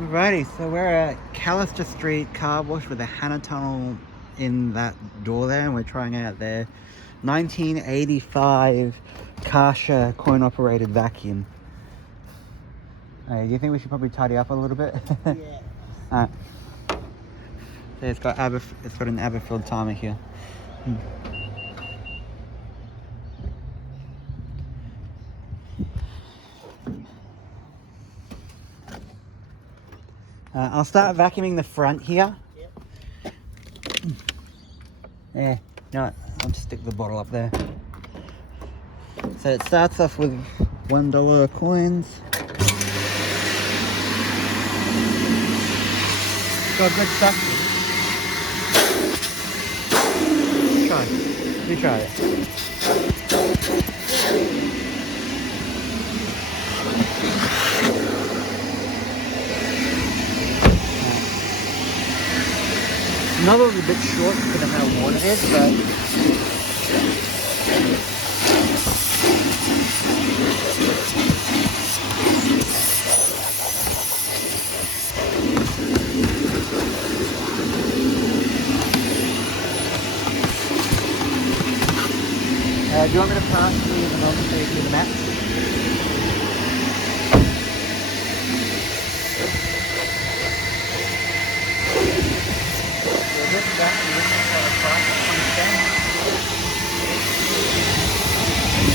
Alrighty, so we're at Callister Street car wash with a Hannah tunnel in that door there, and we're trying out their 1985 Karcher coin-operated vacuum. Do you think we should probably tidy up a little bit? Yeah. So it's got an Aberfield timer here. I'll start vacuuming the front here. Yep. Yeah, no, I'll just stick the bottle up there. So it starts off with $1 coins. Got good stuff. You try it. Another was a bit short because of how warm it is, but do you want me to pass through the moment so you do the match?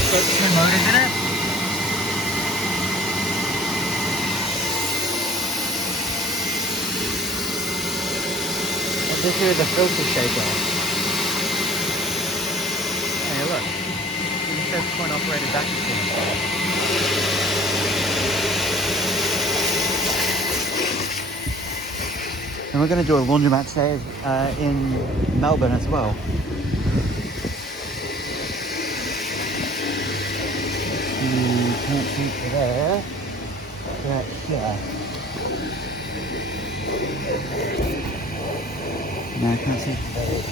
Got two motors in it. And this here is a filter shaker. Hey, look. It says coin operated vacuum. And we're going to do a laundromat today in Melbourne as well. You can't see it there. Right here. No, I can't see it there.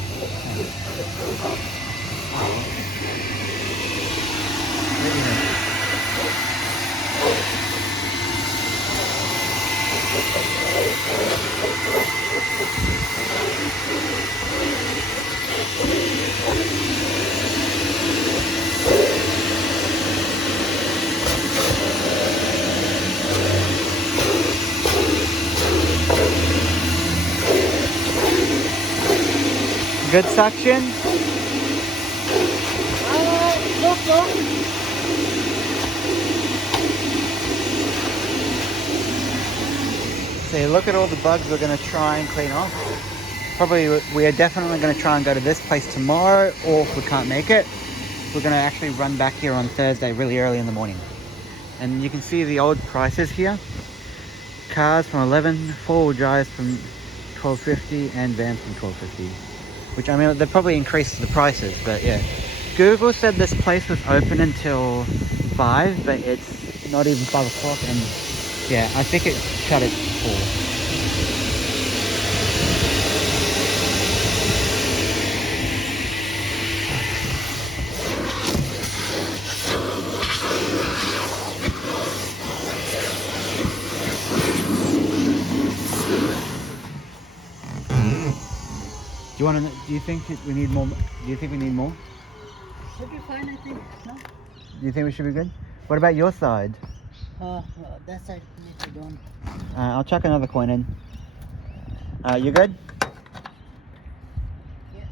Good suction. Look. So you look at all the bugs we're going to try and clean off. Probably we are definitely going to try and go to this place tomorrow, or if we can't make it, we're going to actually run back here on Thursday really early in the morning. And you can see the old prices here. Cars from 11, four-wheel drives from $12.50, and vans from $12.50. Which, I mean, they probably increased the prices, but yeah. Google said this place was open until 5, but it's not even 5 o'clock, and yeah, I think it shut at 4. Do you think we need more? Do you think we need more? Should be fine, I think. No? Do you think we should be good? What about your side? That side needs to be done. I'll chuck another coin in. You good? Yeah.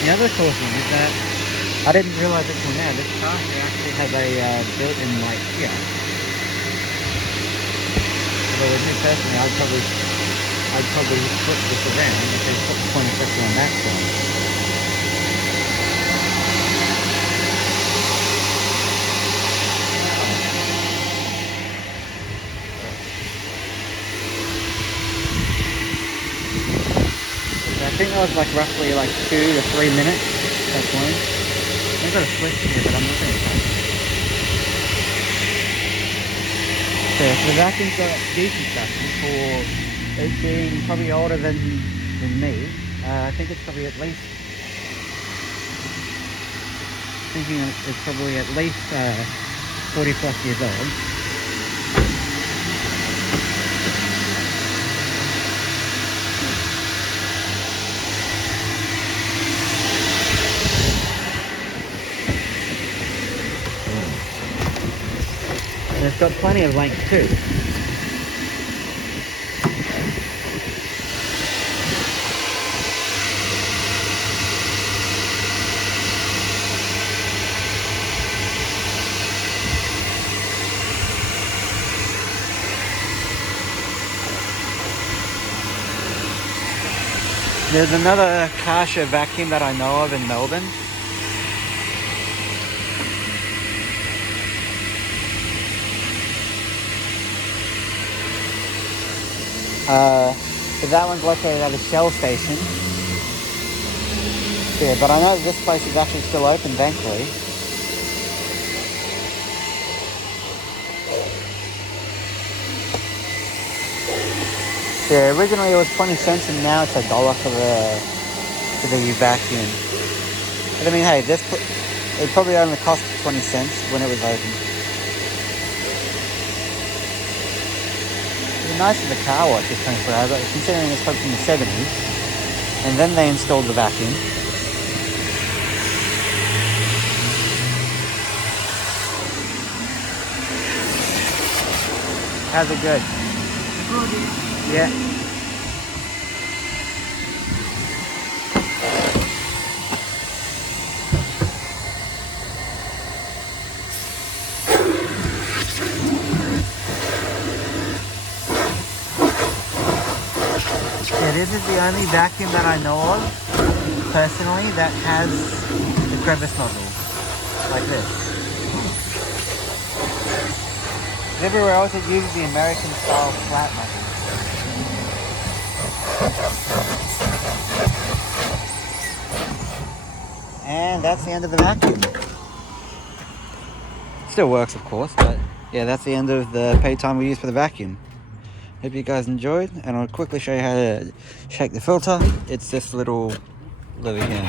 The other caution is that I didn't realize it till now. This car actually has a built-in light here. But with me personally, I'd probably flip this around and then put the point especially on that side. I think that was like roughly like 2 to 3 minutes. That's one. I've got a switch here, but I'm not going to touch it. So the vacuum's got decent suction for it being probably older than me. I think it's probably at least, 40 plus years old. And it's got plenty of length too. There's another Karcher vacuum that I know of in Melbourne. But that one's located at a Shell station. Yeah, but I know this place is actually still open, thankfully. Yeah, originally it was 20 cents and now it's $1 for the vacuum. But I mean, hey, it probably only cost 20 cents when it was open. It's nice of the car wash is 24 hours, but considering it's probably from the 70s, and then they installed the vacuum. How's it good? Good. Yeah. Yeah, this is the only vacuum that I know of, personally, that has the crevice nozzle, like this. Everywhere else it uses the American style flat nozzle. And that's the end of the vacuum. Still works, of course, but yeah, that's the end of the pay time we use for the vacuum. Hope you guys enjoyed, and I'll quickly show you how to shake the filter. It's this little lever here.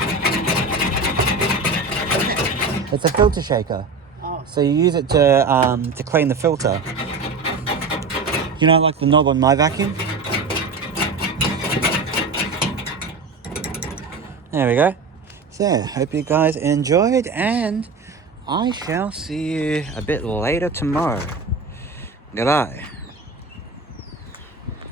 It's a filter shaker. Oh. So you use it to clean the filter. You know, like the knob on my vacuum? There we go. So, hope you guys enjoyed, and I shall see you a bit later tomorrow. Goodbye.